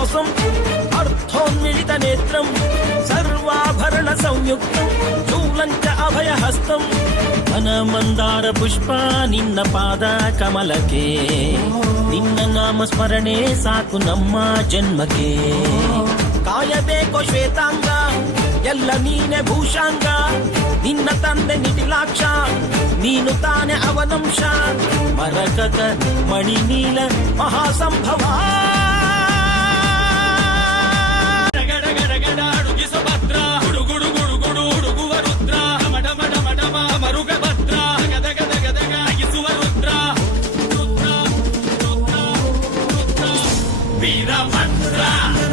మందహాసం అర్థోన్మిళిత నేత్రం సర్వాభరణ సంయుక్తం శూలం చ అభయహస్తం ಘನ ಮಂದಾರ ಪುಷ್ಪ ನಿನ್ನ ಪಾದ ಕಮಲಕ್ಕೆ ನಿನ್ನ ನಾಮ ಸ್ಮರಣೆ ಸಾಕು ನಮ್ಮ ಜನ್ಮಕ್ಕೆ ಕಾಯಬೇಕೋ ಶ್ವೇತಾಂಗ ಎಲ್ಲ ನೀನೆ ಭೂಷಾಂಗ ನಿನ್ನ ತಂದೆ ನಿಟಿಲಾಕ್ಷ ನೀನು ತಾನೆ ಅವನಂಶ ಮರಕತ ಮಣಿನೀಲ ಮಹಾಸಂಭವ Veera Mantra